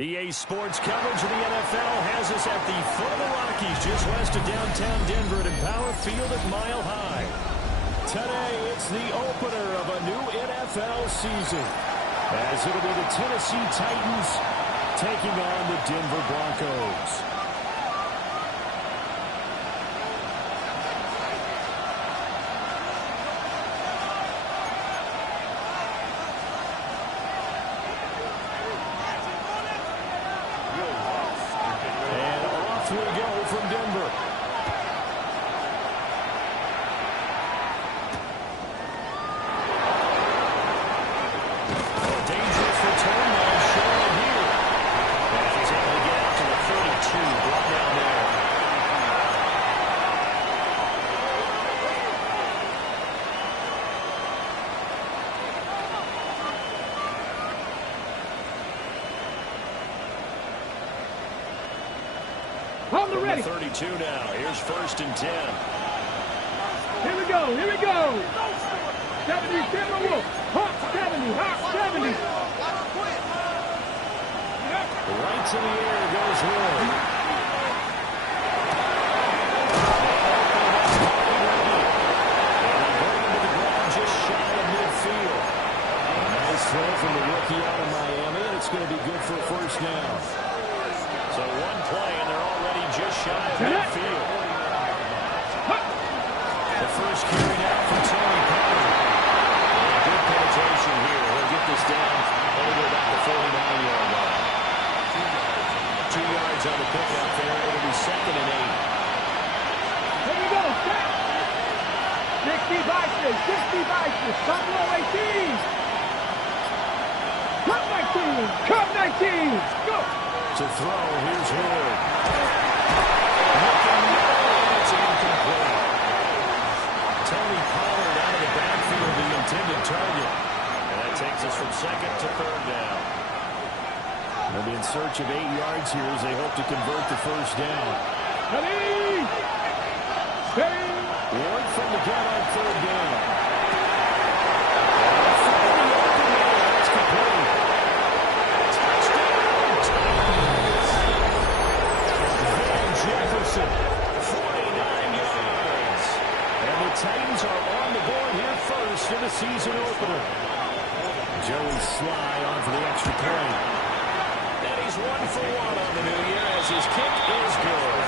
EA Sports coverage of the NFL has us at the foot of the Rockies, just west of downtown Denver at Empower Field at Mile High. Today, it's the opener of a new NFL season, as it'll be the Tennessee Titans taking on the Denver Broncos. We go from Denver. Dangerous return man showing here. And he's able to get out to the 32, brought down there. On the ready. 32 now. Here's 1st and 10. Here we go. Here we go. 70, Denver Wolf. Hot 70. Hot 70. Right to the air goes Wood. And he brought him to the ground just shy of midfield. A nice throw from the rookie out of Miami, and it's going to be good for a first down. So one play, and they're already just shy of midfield. The first carry now from Tony Pollard. Good penetration here. He'll get this down over about the 49-yard line. 2 yards on the pickup there. It'll be 2nd and 8. Here we go. Set. 60 Bison. 60 Bison. Come low 18. Cut 19. Cut 19. Go. To throw, here's Wood. Looking low, it's incomplete. Tony Pollard out of the backfield, the intended target. And that takes us from 2nd to 3rd down. They'll be in search of 8 yards here as they hope to convert the first down. Ready. Ready. Wood from the gun on 3rd down. That's complete. Jefferson, 49 yards. And the Titans are on the board here first in the season opener. Joey Sly on for the extra point. And he's 1 for 1 on the new year as his kick is good.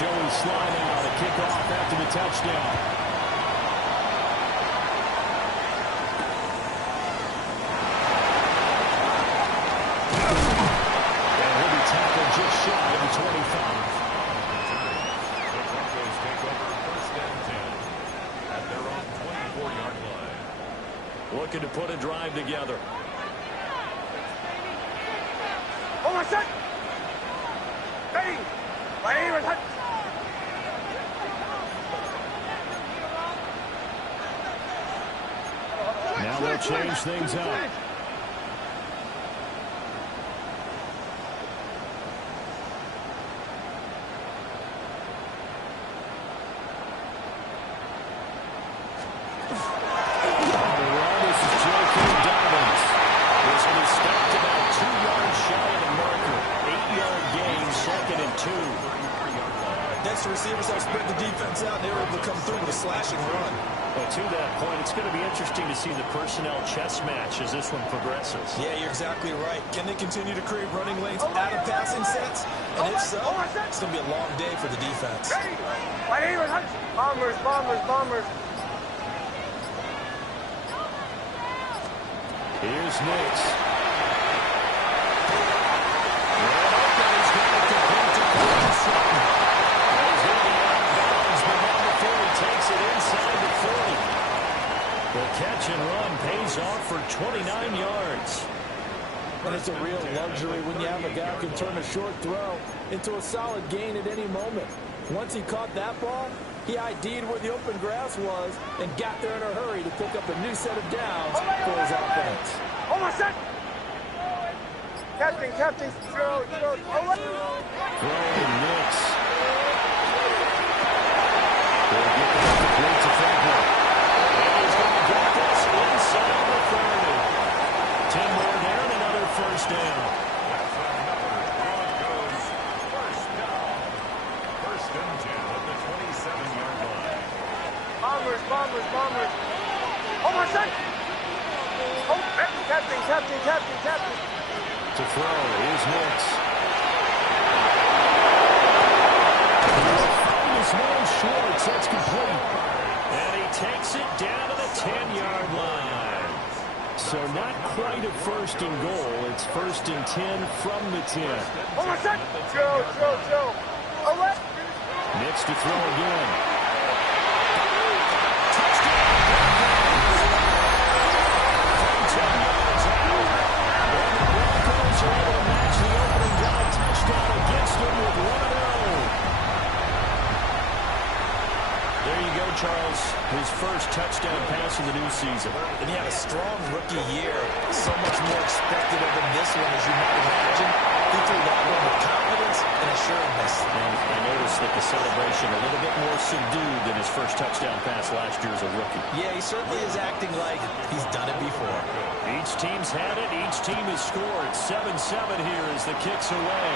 Joey Sly now to kick off after the touchdown. Just shy of the 25. The Broncos take over 1st and 10 at their own 24-yard line. Looking to put a drive together. Oh, my son. Ready. Ready. Now they'll change things up. Receivers have spread the defense out, and they were able to come through with a slashing run. Well, to that point, it's going to be interesting to see the personnel chess match as this one progresses. Yeah, you're exactly right. Can they continue to create running lanes out of passing sets? And if so, it's going to be a long day for the defense. Bombers, bombers, bombers. Here's Nix. Takes it inside the 40. The catch and run pays off for 29 yards. And it's a real luxury when you have a guy who can turn a short throw into a solid gain at any moment. Once he caught that ball, he ID'd where the open grass was and got there in a hurry to pick up a new set of downs for his offense. Almost set. Captain, throw. Throwing Nix. He's going to go bombers. Oh, my son! Oh, captain. To throw is Nix. His man Schwartz, that's complete. And he takes it down to the 10-yard line. So not quite a first and goal. It's first and 10 from the 10. Oh, my son! Joe. Oh, what? Nix to throw again. Charles, his first touchdown pass of the new season. And he had a strong rookie year. So much more expected of him this one, as you might imagine. He threw that one with confidence and assuredness. And I noticed that the celebration a little bit more subdued than his first touchdown pass last year as a rookie. Yeah, he certainly is acting like he's done it before. Each team's had it. Each team has scored. 7-7 here as the kick's away.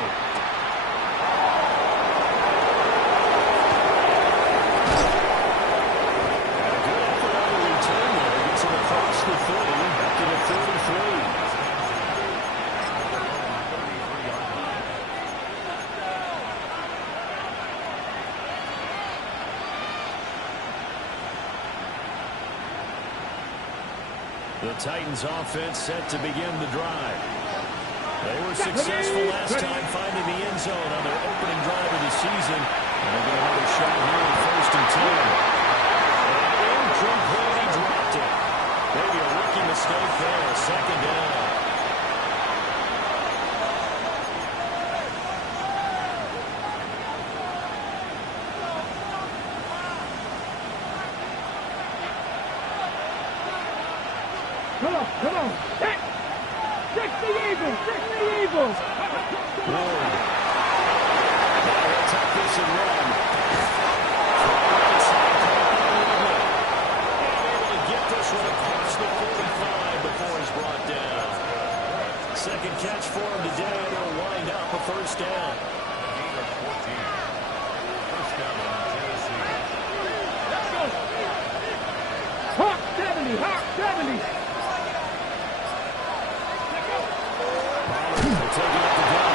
The Titans offense set to begin the drive. They were successful last time finding the end zone on their opening drive of the season. And they get another shot here in first and 10. Incomplete, he dropped it. Maybe a rookie mistake there, second down. Come on. Six the Eagles. Ward. Now he'll take this and run. Able to get this one across the 45 before he's brought down. Second catch for him today, and he'll wind up a first down. First down on Tennessee. Let's go. Hawk 70. Taking up the gun.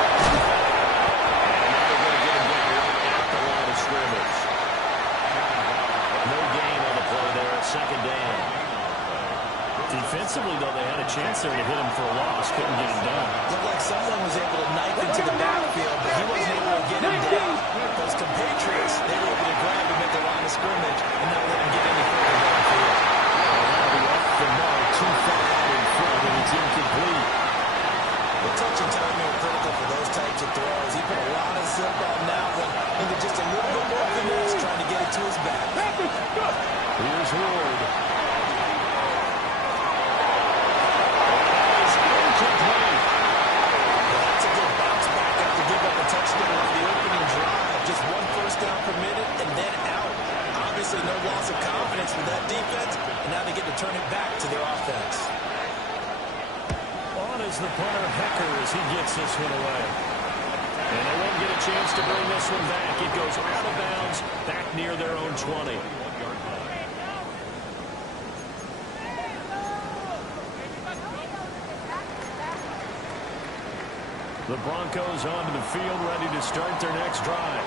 And now they're going to get him down right at the line of scrimmage. No gain on the play there, second down. Defensively, though, they had a chance there to hit him for a loss. Couldn't get him done. Looked like someone was able to knife into the backfield, but he wasn't able to get him down. Those compatriots, they were able to grab him at the line of scrimmage and not let him get any further downfield. That'll be off the mark, too far out in front, and it's incomplete. The touch and timing are critical for those types of throws. He put a lot of zip on that one. Needed just a little bit more finesse trying to get it to his back. Here's Ward. That's a good bounce back after giving up a touchdown on the opening drive. Just one first down permitted and then out. Obviously no loss of confidence with that defense, and now they get to turn it back to their offense. On is the punter, Hecker, as he gets this one away. And they won't get a chance to bring this one back. It goes out of bounds, back near their own 20. The Broncos onto the field, ready to start their next drive.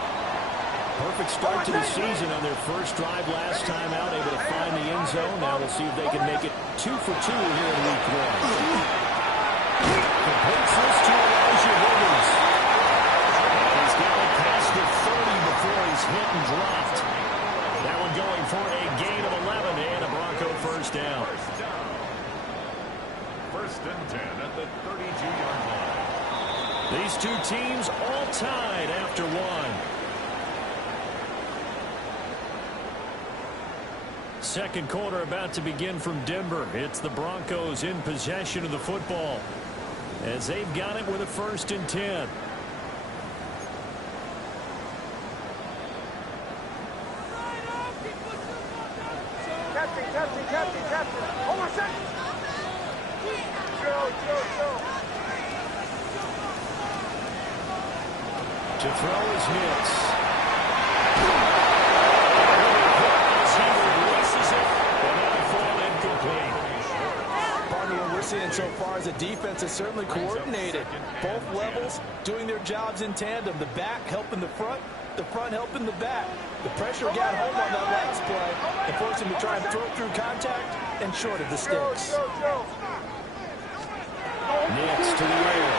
Perfect start to the season on their first drive last time out, able to find the end zone. Now we'll see if they can make it 2 for 2 here in week 1. Completes this to Elijah Williams. And he's got it past the 30 before he's hit and dropped. That one going for a gain of 11 and a Bronco first down. First and 10 at the 32-yard line. These two teams all tied after one. Second quarter about to begin from Denver. It's the Broncos in possession of the football as they've got it with a first and 10. Captain. Hold on a second. Joe. To throw his hits. He releases it so far as a defense is certainly coordinated. Both levels doing their jobs in tandem. The back helping the front helping the back. The pressure got home on that last play and forced him to try and throw through contact and short of the sticks. Next to the air.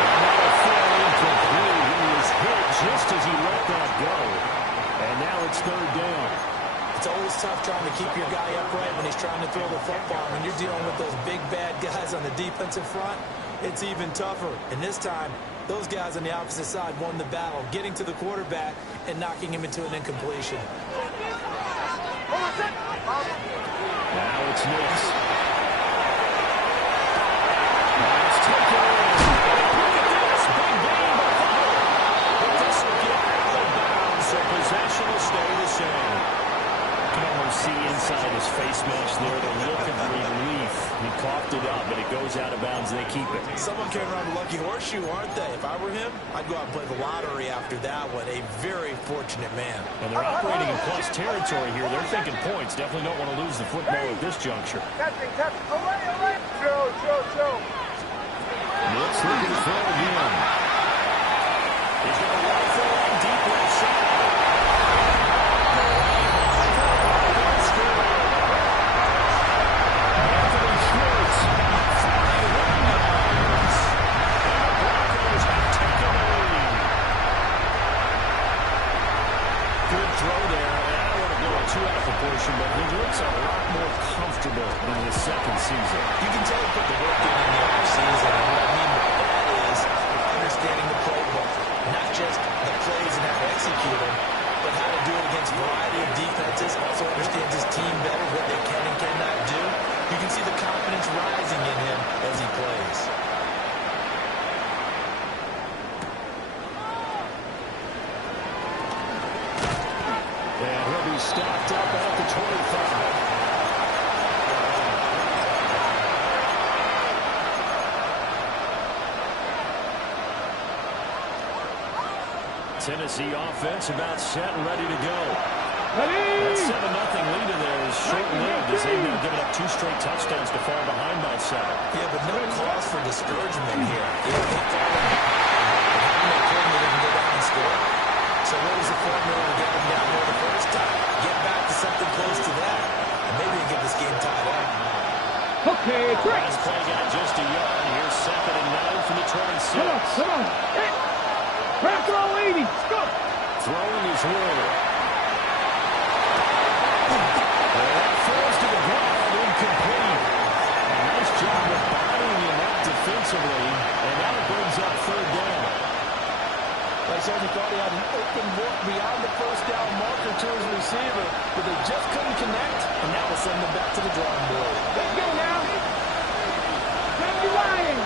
Another throw incomplete. He was hit just as he let that go. And now it's third down. It's always tough trying to keep your guy upright when he's trying to throw the football. When you're dealing with those big, bad guys on the defensive front, it's even tougher. And this time, those guys on the opposite side won the battle, getting to the quarterback and knocking him into an incompletion. Now it's Nix. Let's take it in. Look at this. Big gain by Hall. But this will get out of bounds, so possession will stay the same. You can almost see inside his face mask there the look of relief. He coughed it up, but it goes out of bounds, and they keep it. Someone came around the lucky horseshoe, aren't they? If I were him, I'd go out and play the lottery after that one. A very fortunate man. And they're operating in plus territory here. They're thinking points. Definitely don't want to lose the football at this juncture. Joe. Let's look at the throw again. He's going to rifle on deep left side. Anthony Schwartz, 41 yards. And the Broncos have taken the lead. Good throw there. And I don't want to blow it too out of proportion, but he looks a lot more comfortable in his second season. You can tell he put the work in the offseason. And what I mean by that is understanding the playbook, not just the plays and how to execute them, but how to do it against a variety of defenses. Also understands his team better, what they can and cannot do. You can see the confidence rising in him as he plays. And he'll be stopped up at the 25. Tennessee offense about set and ready to go. That 7-0 lead in there is short-lived as they've now given up 2 straight touchdowns to fall behind by 7. Yeah, but no cause for discouragement here. If they fall behind, they can go down and score. So what was the formula to get them down there the first time? Get back to something close to that, and maybe get this game tied up. Okay, great. Last play got just a yard. Here's 2nd and 9 from the 26. Come on. Hey. Grab throw 80. Let's go. Throwing is Wood. And that falls to the ground, incomplete. A nice job of bodying him up defensively, and now it brings up 3rd down. Like I said, he thought he had an open look beyond the first down marker to his receiver, but they just couldn't connect, and that will send them back to the drawing board. Let's go now. 70 Lions.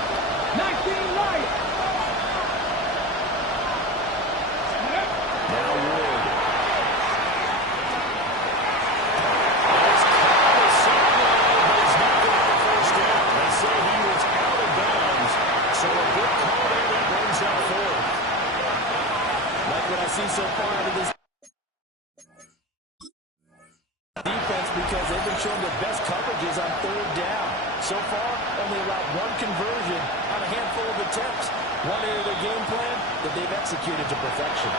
19 Lions. Now Wood. They say he was out of bounds, so a good call there that brings up 4th. Like what I see so far out of this defense, because they've been showing their best coverages on 3rd down. So far, only allowed 1 conversion on a handful of attempts. One area of their game plan that they've executed to perfection.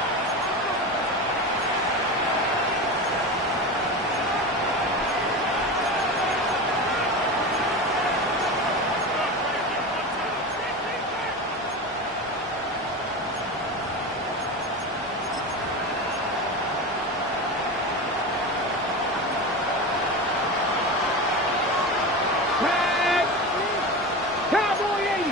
Cowboy 80.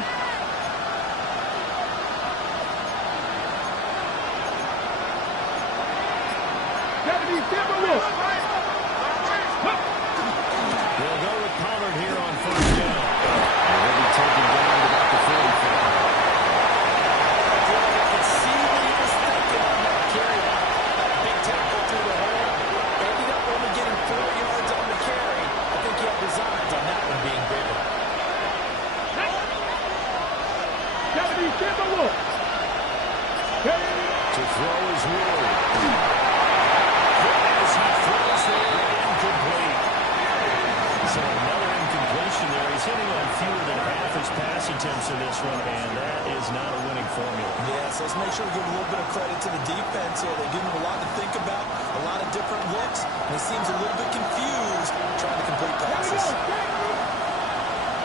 one, and that is not a winning formula. Yeah, so let's make sure we give a little bit of credit to the defense here. They give him a lot to think about, a lot of different looks, and he seems a little bit confused trying to complete passes.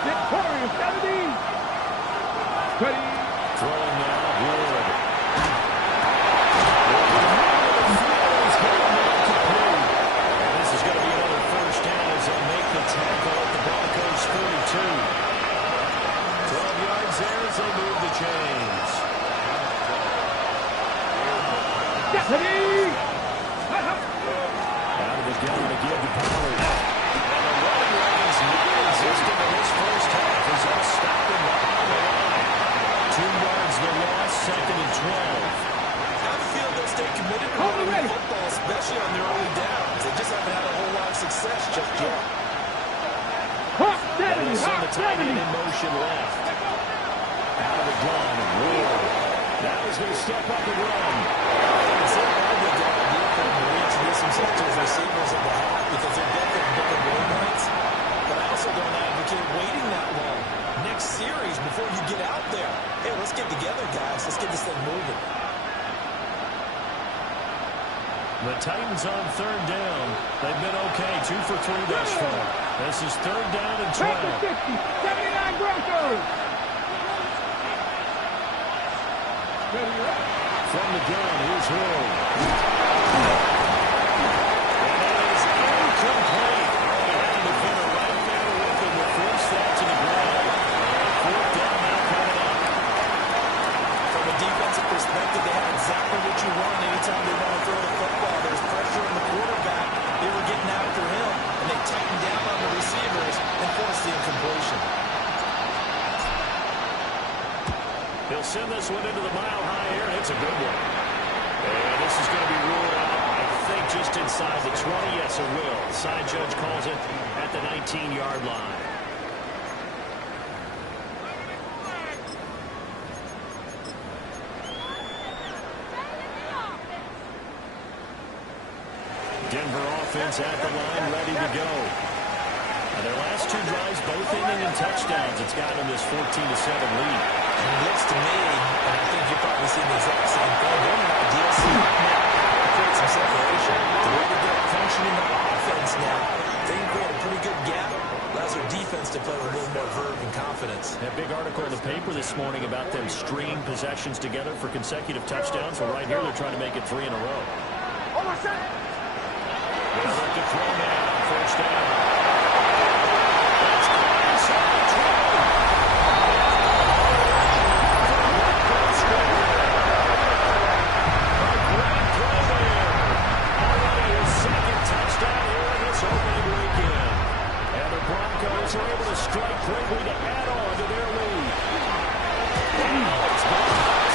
Victorious, 70. Ready. Throwing now, Ward. This is going to be another first down as they make the tackle at the Broncos 42. 12 yards there as they move the chains. Ready. Out of the gun to give to Pollard. And the running lane's non-existent in this first half as they'll stop him behind the line. 2 yards the loss, 2nd and 12. I feel they'll stay committed to running football, especially on their early downs. They just haven't had a whole lot of success just yet. And they send the tight end in motion left. Out of the gun, Ward. Now he's going to step up and run. It's not hard to get an idea from the introduce himself to his receivers at the half because they're definitely bigger goal points. But I also don't advocate waiting that long. Next series, before you get out there, hey, let's get together, guys. Let's get this thing moving. The Titans on 3rd down. They've been okay, 2 for 3 thus far. This is 3rd down and 12. 79 Broncos. From the gun, here's Hill. And it is incomplete. He had a defender right there with him to force that to the ground. 4th down now coming up. From a defensive perspective, they have exactly what you want anytime they want to throw the football. There's pressure on the quarterback. They were getting after him, and they tightened down on the receivers and forced the incompletion. He'll send this one into the mile-high air, and it's a good one. And this is going to be ruled out, I think, just inside the 20. Yes, it will. Side judge calls it at the 19-yard line. Denver offense at the line, ready to go. And their last 2 drives, both ending in touchdowns. It's gotten them this 14-7 lead. And it looks to me, and I think you've probably seen the exact same thing, they're in an ideal spot now to create some separation. The way that they're functioning the offense now, they can create a pretty good gap. Allows their defense to play with a little more verve and confidence. That big article in the paper this morning about them stringing possessions together for consecutive touchdowns. Well, right here they're trying to make it 3 in a row. They'll look to throw now, first down. That's caught inside the 20. A great play there. Already his 2nd touchdown here in this opening weekend. And the Broncos are able to strike quickly to add on to their lead. Now it's Broncos.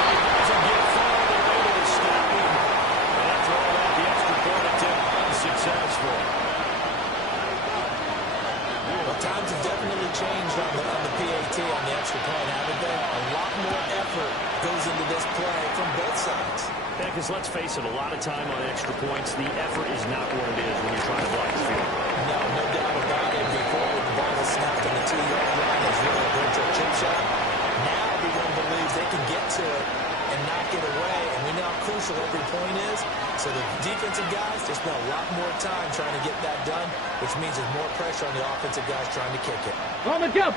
He doesn't get far, they're able to stop him. And after all that, the extra point attempt unsuccessful. Well, times have definitely changed on the PAT, on the extra point, haven't they? A lot more effort goes into this play from both sides. Yeah, because let's face it, a lot of time on extra points, the effort is not what it is when you're trying to block the field. No, no doubt about it. Before the ball was snapped on the 2-yard line, there's really a virtual chip shot. Now everyone believes they can get to it and not get away, and we know how crucial every point is. So the defensive guys, they spend a lot more time trying to get that done, which means there's more pressure on the offensive guys trying to kick it. On the jump.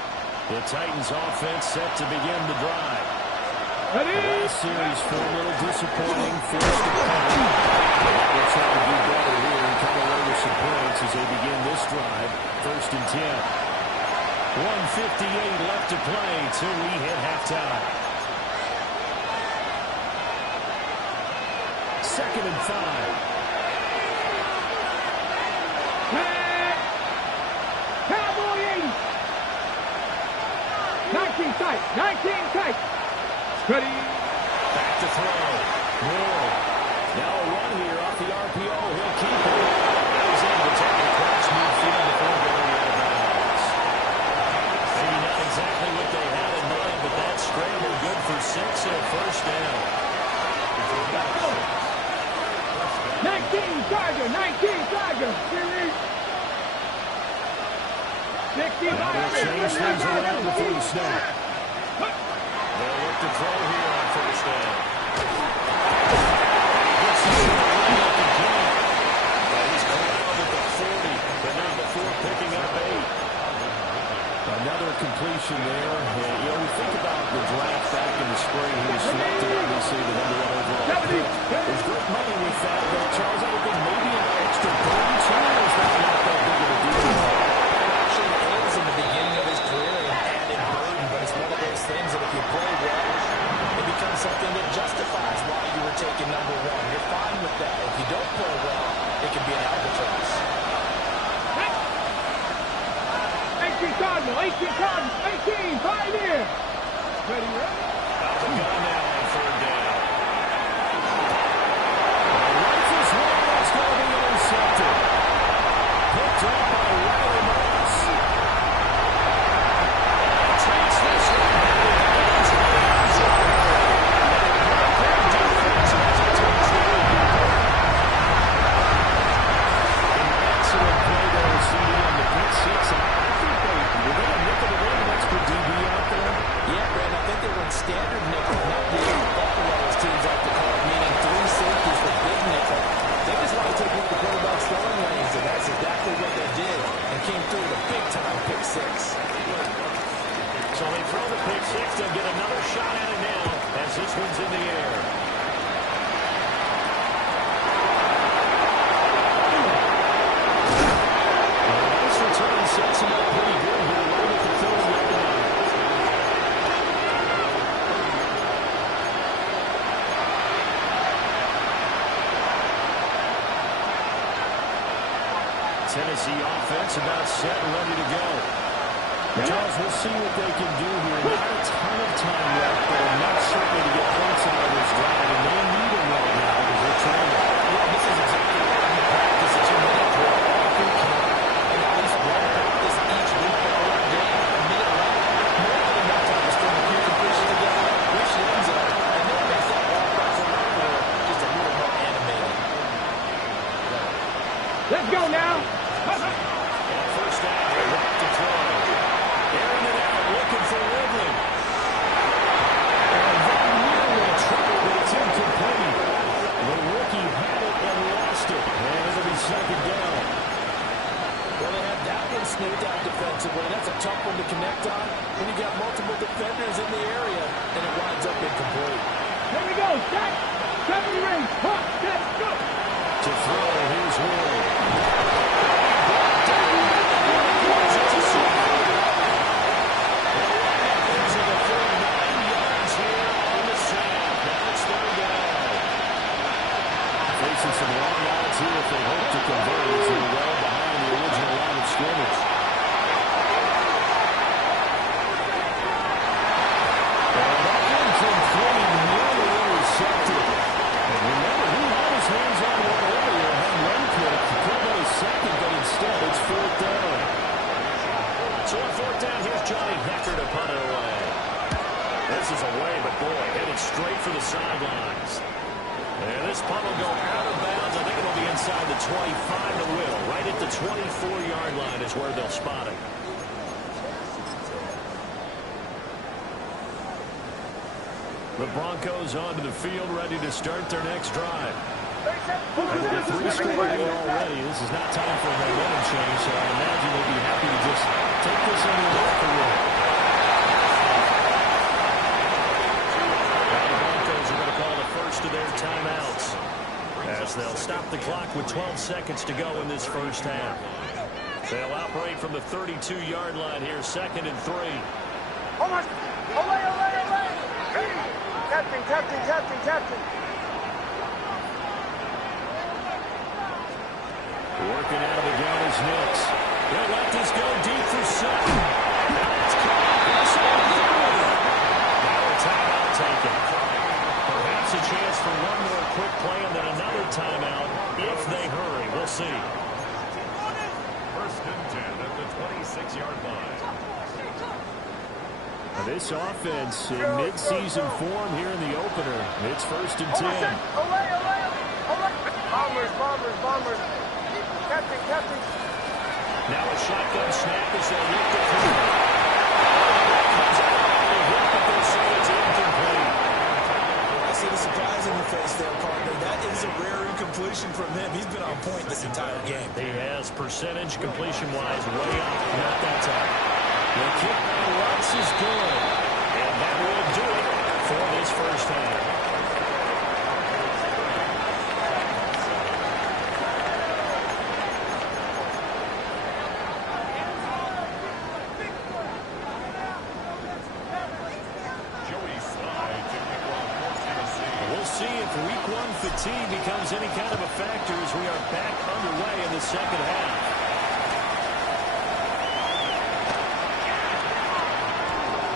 The Titans offense set to begin the drive. Ready. The last series for a little disappointing, forced to punt. They'll try to do better here and come away with some points as they begin this drive. 1st and 10. 1:58 left to play till we hit halftime. 2nd and 5. Cowboy 80. 19 tight. 19 tight. Ready. Back to throw. Moore. Now a run here off the RPO. He'll keep it. He's able to take the cross midfield before going out of bounds. Maybe not exactly what they had in mind, but that scramble good for 6 and a first down. 19 Tiger. 19 Tiger. 60 Now they'll change things around before the snap. to throw here on first down. He's corralled at the 40, but not before picking up 8. Another completion there. And, you know, we think about the draft back in the spring. He was selected, obviously, the #1 overall pick. There's great money with that, but Charles, I would think maybe an extra burden too, or is that not that big of a deal? Actually, it is in the beginning of his career an added burden, but it's one of those things that if you play well, it becomes something that justifies why you were taken #1. You're fine with that. If you don't play well, it can be an albatross. 18 Cardinal, 5 in. Ready, ready? Out the gun now on third down. Rifles one, that's going to be intercepted. Picked up by Riley Moss. Treats this one back. Excellent play there, CD on the pick six. I think were they a nickel to win an extra DB out there? Yeah, Brad, I think they were in standard nickel, not the Buffalo teams like to call it, meaning 3 safeties for big nickel. They just want to take one of the quarterback's throwing lanes, and that's exactly what they did, and came through with a big-time pick six. So they throw the pick six, they'll get another shot at it now as this one's in the air. This return sets him up pretty good here, right at the 30-yard line. Tennessee offense about set and ready to go. Charles, we'll see what they can do here. Not a ton of time left, but enough certainly to get points out of this drive, and they need them right now because they're trailing. Yeah, this is exactly what you practice that you need to draw every camp, and at least one practice each week for one game. A minute left, more than enough time to string a few completions together, reach the end zone, and then makes that walk-off perimeter just a little more animated. Let's go now. On first down, they're back to throw. Airing it out, looking for Ridley. And Van Neal in trouble, but it's incomplete. The rookie had it and lost it. And it'll be second down. Well, they have that one smoothed out defensively. That's a tough one to connect on when you got multiple defenders in the area, and it winds up incomplete. Here we go. Set. 7 rings. 1, 2, go. To throw, here's Ward. Facing some long odds here if they hope to convert as they're well behind the original line of scrimmage. And that incomplete, nearly intercepted. And remember, he had his hands on one earlier, had one pick. Could have been a second, but instead it's fourth down. So on fourth down, here's Johnny Hecker to punt it away. This is away, but boy, headed straight for the sidelines. And this punt will go out of bounds. I think it'll be inside the 25. It will. Right at the 24-yard line is where they'll spot it. The Broncos onto the field, ready to start their next drive. And with 3 scored already, this is not time for a momentum change, so I imagine they'll be happy to just take this into the locker room. To their timeouts as they'll stop the clock with 12 seconds to go in this first half. They'll operate from the 32-yard line here, 2nd and 3. Almost. Away. Captain. Working out of the gun is Nix. They'll let this go deep for 7. Now it's caught. Now a timeout taken. Perhaps a chance for one more quick play and then another timeout if they hurry. We'll see. 1st and 10 at the 26-yard line. Now this offense in mid-season form here in the opener. It's 1st and 10. Away. Bombers. Captain. Now a shotgun snap as they lift it through. Comes out of the hip, but they say it's incomplete. there, partner. That is a rare incompletion from him. He's been on point this entire game. He has percentage completion-wise way up. Not that time. The kick by Ruts is good. And that will do it for this first half. Week one fatigue becomes any kind of a factor as we are back underway in the second half.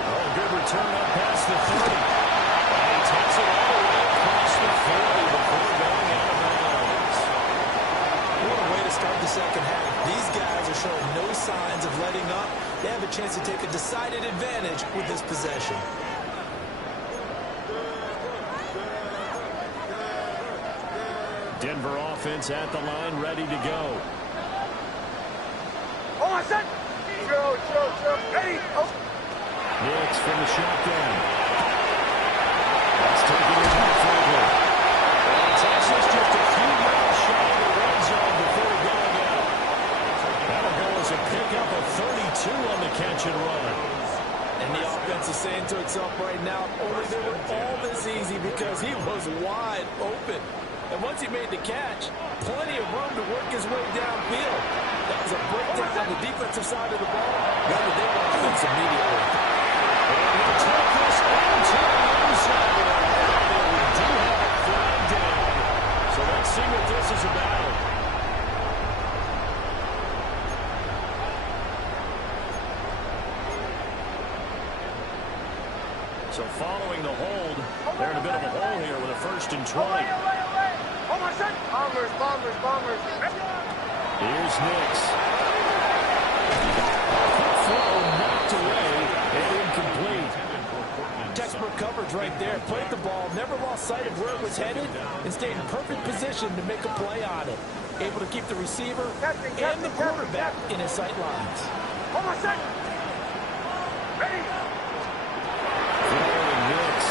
Oh, good return up past the 30. And he takes it all the way across the 40 before going out of bounds. What a way to start the second half. These guys are showing no signs of letting up. They have a chance to take a decided advantage with this possession. Denver offense at the line, ready to go. Oh, I said, ready. Oh. Knicks from the shotgun. That's taken in by Franklin. And Texas just a few yards shy of the red zone before going out. That'll go as a pickup of 32 on the catch and run. And the offense is saying to itself right now, only they were all this easy because he was wide open. And once he made the catch, plenty of room to work his way downfield. That was a breakdown on the defensive side of the ball. That was their offense immediately. And he'll take this into the end zone. And we do have a flag down. So let's see what this is about. So following the hold, they're in a bit of a hole here with a 1st and 20. Oh, my son. Bombers. Here's Nix. Quick throw knocked away and incomplete. Textbook coverage right there. Played the ball, never lost sight of where it was headed, and stayed in perfect position to make a play on it. Able to keep the receiver and the quarterback in his sight lines. Oh, my son. Ready. Throwing Nix.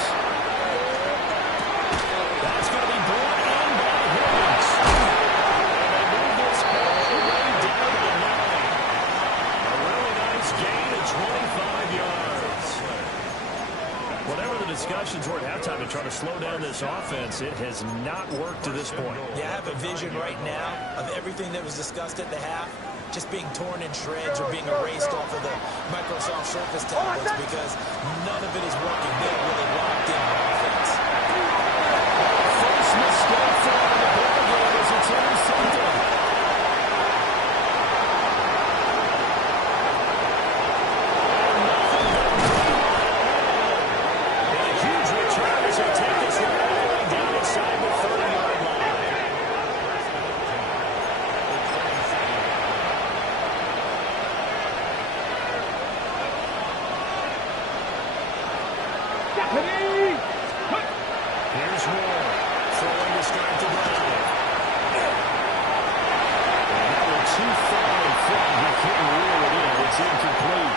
That's going to be brought in by Higgins. And they move this all the way down to the 9. A really nice gain of 25 yards. Whatever the discussions were at halftime to try to slow down this offense, it has not worked to this point. Yeah, I have a vision right now of everything that was discussed at the half just being torn in shreds or being erased off of the Microsoft Surface tablets because none of it is working. They're really locked in on offense. First mistake for the ball game as it's intercepted. And a huge return as they take this one all the way down inside the 30-yard line. Here's Moore, throwing to start the drive. And that was too far in front. He couldn't reel it in. It's incomplete.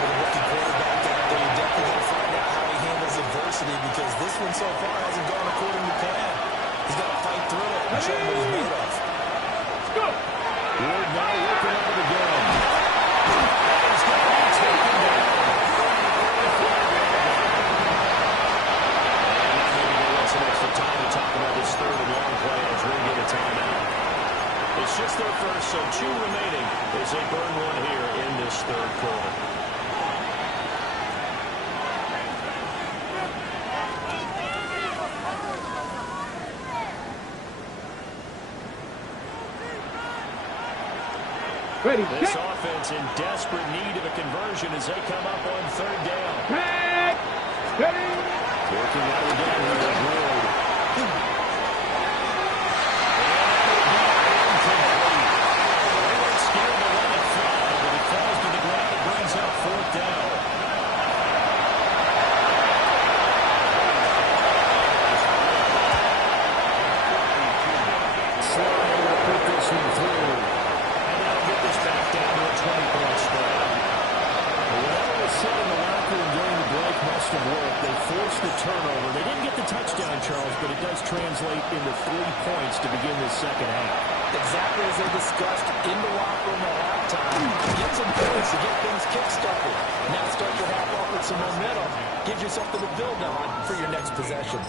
With a rookie quarterback out there, you definitely got to find out how he handles adversity because this one so far hasn't gone according to plan. He's got to fight through it and show what he's made of. Let's go. Ward now looking over the gun. And he's going to be taken down. Some extra time to talk about this 3rd and long play as we get a timeout. It's just their first, so 2 remaining as they burn one here in this 3rd quarter. Ready. This offense in desperate need of a conversion as they come up on 3rd down. Ready. Working out again here is Ward. They weren't scared to let it fly, but it falls to the ground and brings up 4th down. Sloan able to put this one through. And that'll get this back down to a 20-point spread. Whatever was said in the locker room during the break must have worked. They forced the turnover. They didn't get the touchdown, Charlie. translate into 3 points to begin this second half. Exactly as they discussed in the locker room at halftime. Get some points to get things kick-started. Now start your half off with some momentum. Gives you something to build on for your next possession.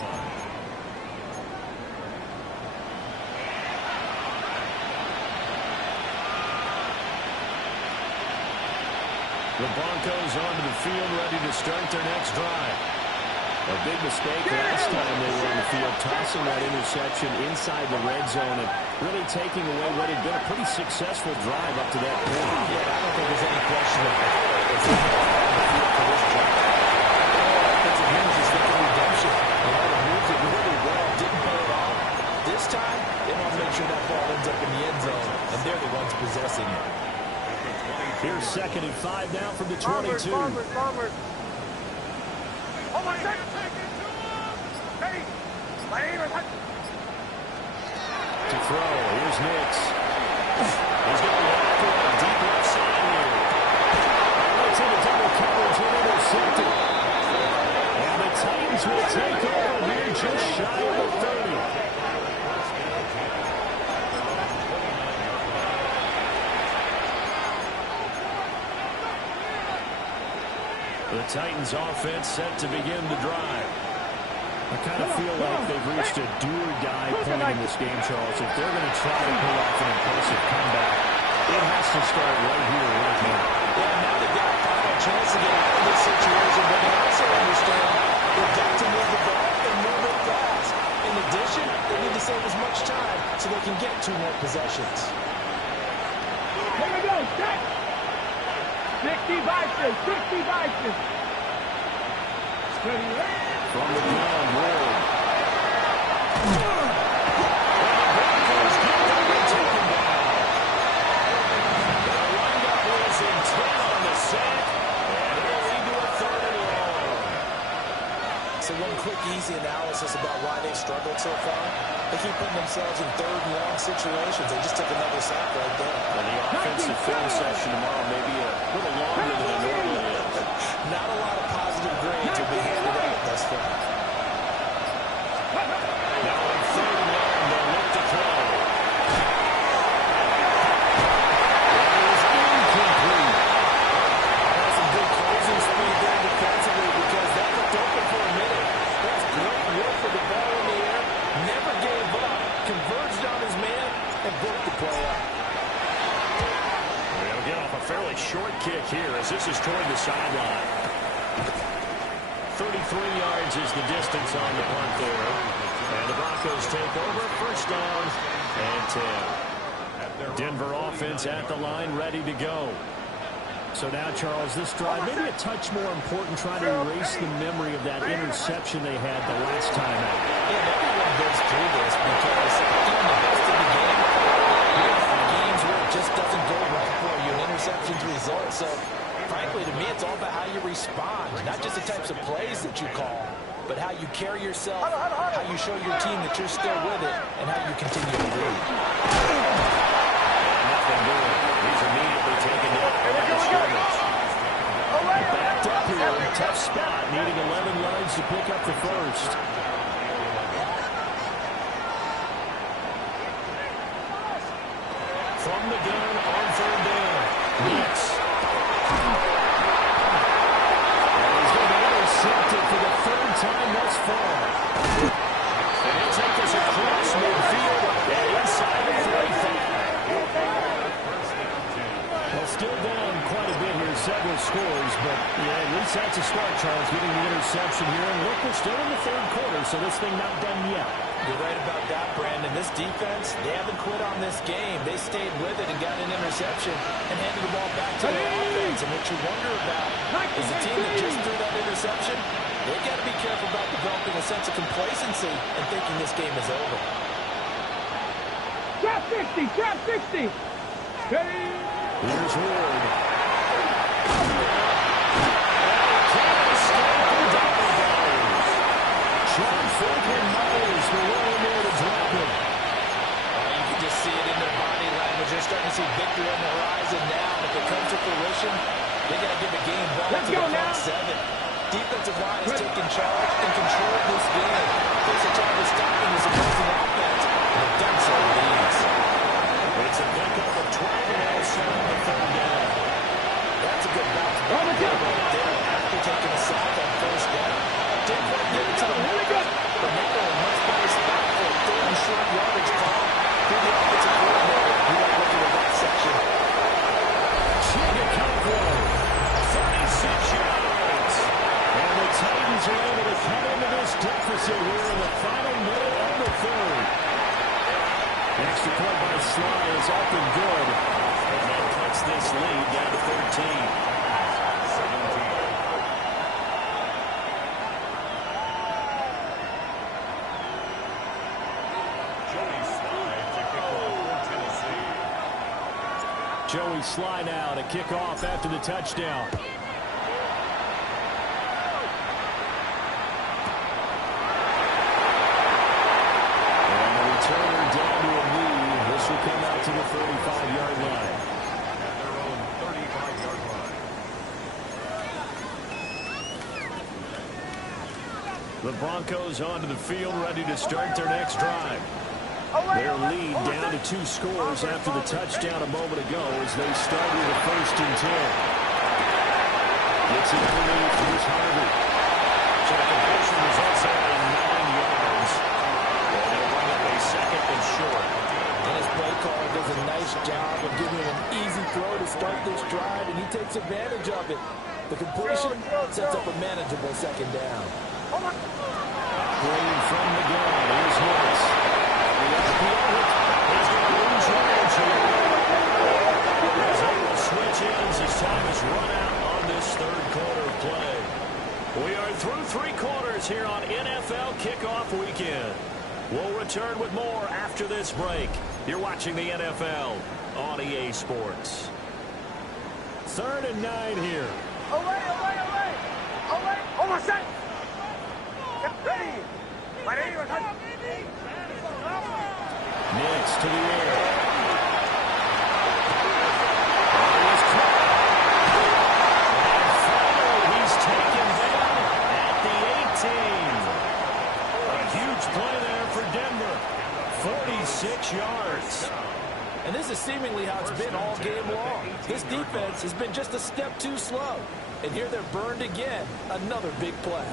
The Broncos onto the field, ready to start their next drive. A big mistake last time they were on the field, tossing that interception inside the red zone and really taking away what had been a pretty successful drive up to that point. Yeah, I don't think there's any question about it. It's on the field for this drive. Offensive units is looking redemption. They moved it really well, didn't pay it off. This time, they want to make sure that ball ends up in the end zone, and they're the ones possessing it. Here's 2nd and 5 now from the 22. Farmers. Oh, my God. Hey, To throw, here's Nix. He's going to walk on deep left side here. Looks into double coverage and intercepted. And the Titans will take over here just shy of the 30. The Titans offense set to begin the drive. I kind of feel like they've reached a do-or-die point in this game, Charles. If they're going to try to pull off an impressive comeback, it has to start right here, right now. Yeah, now they've got a final chance to get out of this situation, but they also understand they've got to move the ball and move it fast. In addition, they need to save as much time so they can get 2 more possessions. Here we go, set. 60 vices. From the ground, Ward. And the Broncos get them and take him down. The windup is in 10 on the sack, and it'll lead to a 3rd and long. So one quick, easy analysis about why they've struggled so far. They keep putting themselves in 3rd and long situations. They just took another sack right there. And the offensive film session tomorrow may be a little longer than it normally is. Not a lot of positive grades will be handed out thus far. Now on 3rd and long, they'll look to throw. That is incomplete. That's some good closing speed there defensively because that looked open for a minute. That's great work for the ball in the air. Never gave up. Converged on his man and broke the play up. They'll get off a fairly short kick here as this is toward the sideline. 33 yards is the distance on the punt there. And the Broncos take over. 1st down and 10. Denver offense at the line, ready to go. So now, Charles, this drive maybe a touch more important, trying to erase the memory of that interception they had the last time out. Yeah, everyone goes through this because even the best of the game, you have games where it just doesn't go right for you. An interception's result. So, frankly, to me, it's all about how you respond, not just the types of plays that you call, but how you carry yourself, how you show your team that you're still with it, and how you continue to lead. Nothing doing. He's immediately taken down from the scrimmage. Backed up here, tough spot, needing 11 yards to pick up the 1st. From the gun on 3rd down. Nix. And he's going to be intercepted for the 3rd time thus far. And he'll take us across midfield and inside the 35. Well, still down quite a bit here, several scores, but yeah, at least that's a start, Charles, getting the interception here. And look, we're still in the 3rd quarter, so this thing not done yet. You're right about that, Brandon. This defense, they haven't quit on this game. They stayed with it and got an interception and handed the ball back to their offense. And what you wonder about is the team that just threw that interception, they've got to be careful about developing a sense of complacency and thinking this game is over. Trap 60. Here's Ward. John Franklin Myers, the one in there to drop him. You can just see it in their body language. They're starting to see victory on the horizon now. And if it comes to fruition, they got to give a game ball to the front 7. defensive line is taking charge and control of this game. There's a job of stopping this opposing offense, and they've done so with ease. It's a pickup of 12 and also on the third down. That's a good bounce back right there after taking a sack on first down. Didn't quite get it to the mark, but now they're in a much better spot for a third and short yardage call. Through the offensive coordinator, we like looking at that section. Chicago, 36 yards. And the Titans are able to cut into this deficit here in the final minute of the third. The extra point by Sly is up and good. And that cuts this lead down to 13. Joey Sly now to kick off after the touchdown. And the returner down to a knee. This will come out to the 35-yard line. At their own 35-yard line. The Broncos onto the field, ready to start their next drive. Their lead down to 2 scores after the touchdown a moment ago as they start with a 1st and 10. Gets it underneath. Here's Harvey. So the completion results in 9 yards. And they'll run up a 2nd and short. And his play caller does a nice job of giving him an easy throw to start this drive, and he takes advantage of it. The completion sets up a manageable 2nd down. Operating from the gun. Here's Norris. He's going to lose yards here. As they will switch ends as time is run out on this 3rd quarter of play. We are through 3 quarters here on NFL Kickoff Weekend. We'll return with more after this break. You're watching the NFL on EA Sports. 3rd and 9 here. Away! Oh, my son! Ready! My name is Nix to the air. And finally, he's taken down at the 18. A huge play there for Denver. 46 yards. And this is seemingly how it's been all game long. This defense has been just a step too slow. And here they're burned again. Another big play.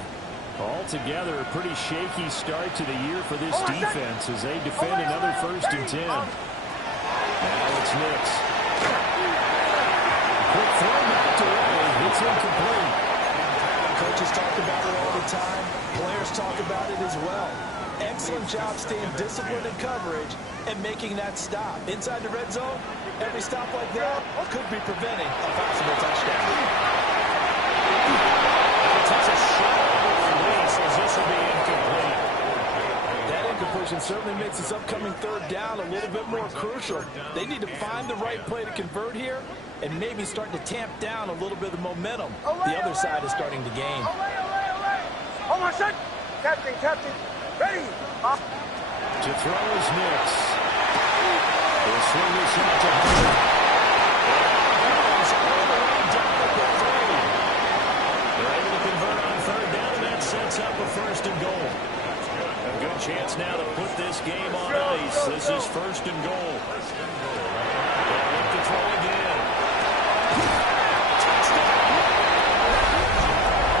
Altogether, a pretty shaky start to the year for this defense as they defend another 1st and 10. Now it's Nix. Quick throw knocked away. It's incomplete. Coaches talk about it all the time. Players talk about it as well. Excellent job staying disciplined in coverage and making that stop. Inside the red zone, every stop like that could be preventing a possible touchdown. Takes a shot on the release as this will be incomplete. That incompletion certainly makes this upcoming 3rd down a little bit more crucial. They need to find the right play to convert here and maybe start to tamp down a little bit of the momentum the other side is starting to gain. Oh, my son! Captain! Ready! To throw is Nix. He'll swing this out to Hunter. Sets up a 1st and goal. A good chance now to put this game on ice. This is 1st and goal. They'll look to throw again. Touchdown!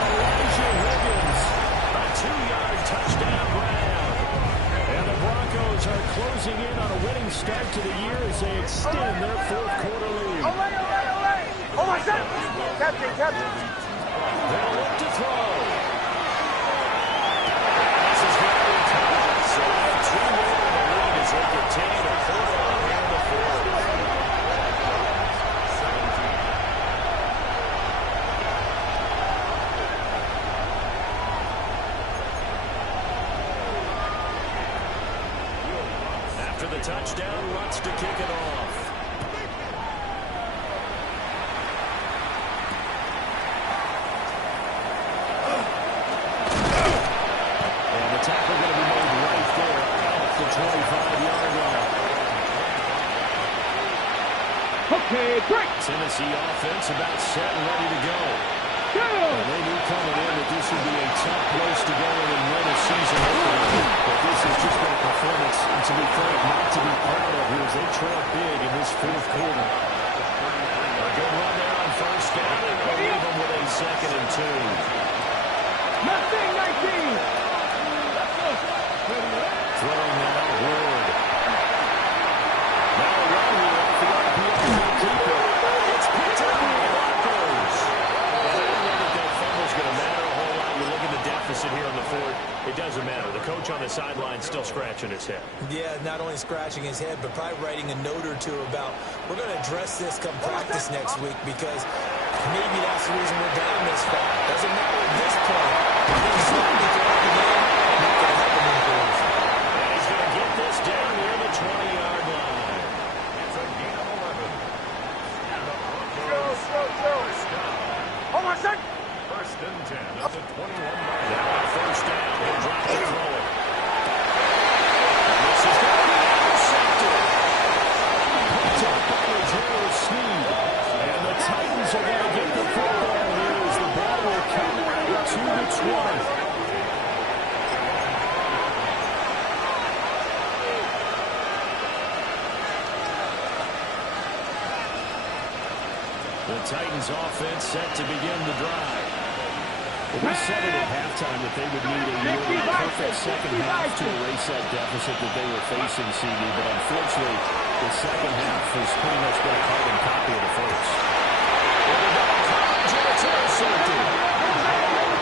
Elijah Higgins. A 2-yard touchdown grab. And the Broncos are closing in on a winning start to the year as they extend their 4th quarter lead. Oh, my son! Captain! They'll look to throw. They continue to pull on here in the 4th. After the touchdown, wants to kick it off. And the tackle going to be made right there at the 25-yard line. Okay, break! Tennessee offense about set and ready to go. And they knew coming in that this would be a tough place to go in and win a season opener. But this has just been a performance, and to be frank, not to be proud of here as they trail big in this fourth quarter. A good run there on first down, and they'll leave them with a 2nd and 2. Nothing, 19. Throwing now, Ward. Now a run here off the RPO. Keep it. It's picked up by the Broncos. And I don't know that that fumble's going to matter a whole lot. You look at the deficit here on the fourth. It doesn't matter. The coach on the sideline still scratching his head. Yeah, not only scratching his head, but probably writing a note or two about, we're going to address this come practice next week because maybe that's the reason we're down this far. Doesn't matter at this point. He's slightly throughout the game. Not going to help him improve. And he's going to get this down near the 20-yard line. It's a gain of 11. And the First down. Hold on a sec. First and 10 at the 21-yard line. Now on first down, he'll drop to throw it. This is going to be intercepted. Picked up by Gerald Sneed. And the Titans are going to get the football here as the ball will come right to the 20. The Titans offense set to begin the drive. Well, we said it at halftime that they would need a nearly perfect second half to erase that deficit that they were facing, CD, but unfortunately, the second half has pretty much been a carbon copy of the first.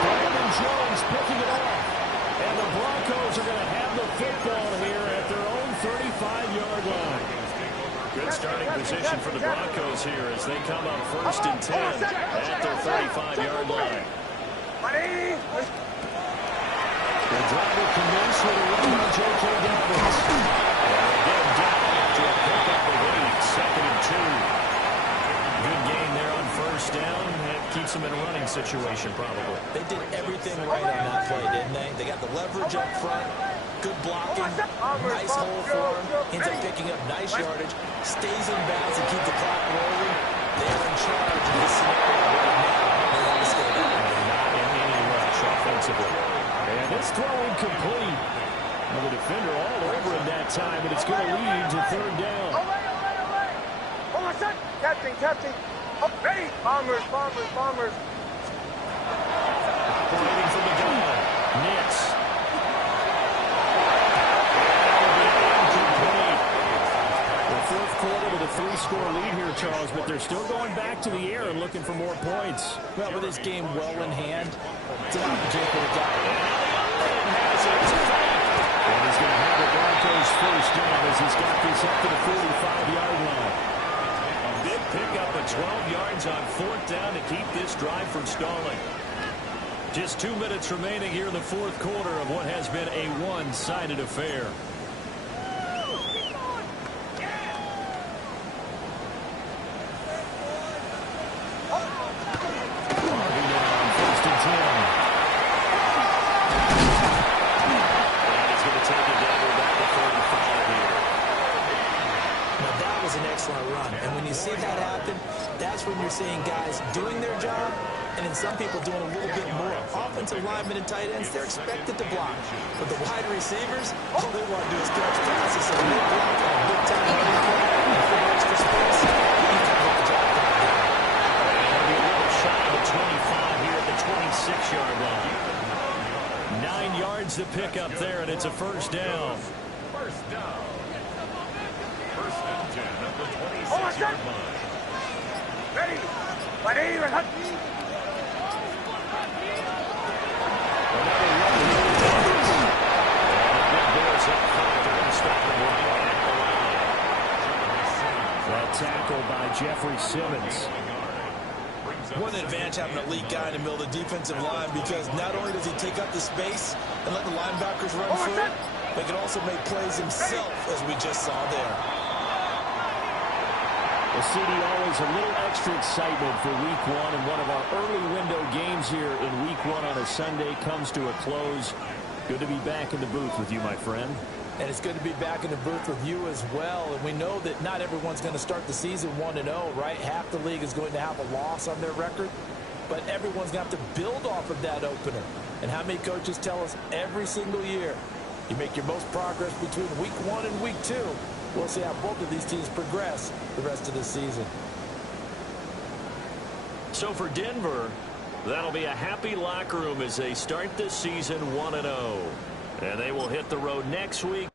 Brandon Jones picking it off. And the Broncos are going to have the football here at their own 35-yard line. Good starting position for the Broncos here as they come up 1st and 10 at their 35-yard line. The driver commits with a run on J.K. Dobbins. And they get him down after a pick up the lead, 2nd and 2. Good gain there on first down. That keeps them in a running situation probably. They did everything right on that play, didn't they? They got the leverage up front, good blocking, nice hole for him, ends up picking up nice yardage, stays in bounds and keep the clock rolling. They're in charge of this scenario right now. They want to stay that way. Not in any rush offensively. And it's throw incomplete. Well, the defender all over him that time, and it's going to lead to 3rd down. Hold on a sec. Catching. Oh, ready. Bombers. Waiting for the gun. Nix. The fourth quarter with a 3-score lead here, Charles, but they're still going back to the air and looking for more points. Well, with this game well in hand, it's an opportunity for the guy. And he's going to have the Broncos first down as he's got this up to the 45-yard line. A big pickup of 12 yards on 4th down to keep this drive from stalling. Just 2 minutes remaining here in the fourth quarter of what has been a one-sided affair. Seeing guys doing their job, and then some people doing a little bit more. Offensive linemen and tight ends, they're expected to block. But the wide receivers, all they want to do is catch passes. So they block on big time running play and for extra space. You can get the job done. That'll be a little shy of the 25 here at the 26-yard line. 9 yards to pick up there, and it's a first down. First down. First and 10 at the 26-yard line. Ready. That tackle by Jeffrey Simmons. What an advantage having an elite guy in the middle of the defensive line, because not only does he take up the space and let the linebackers run free, but he can also make plays himself, as we just saw there. The CD always a little extra excitement for week one, and one of our early window games here in week one on a Sunday comes to a close. Good to be back in the booth with you, my friend. And it's good to be back in the booth with you as well. And we know that not everyone's going to start the season 1-0, right? Half the league is going to have a loss on their record. but everyone's got to build off of that opener. And how many coaches tell us every single year, you make your most progress between week 1 and week 2. We'll see how both of these teams progress the rest of the season. So for Denver, that'll be a happy locker room as they start this season 1-0. And they will hit the road next week.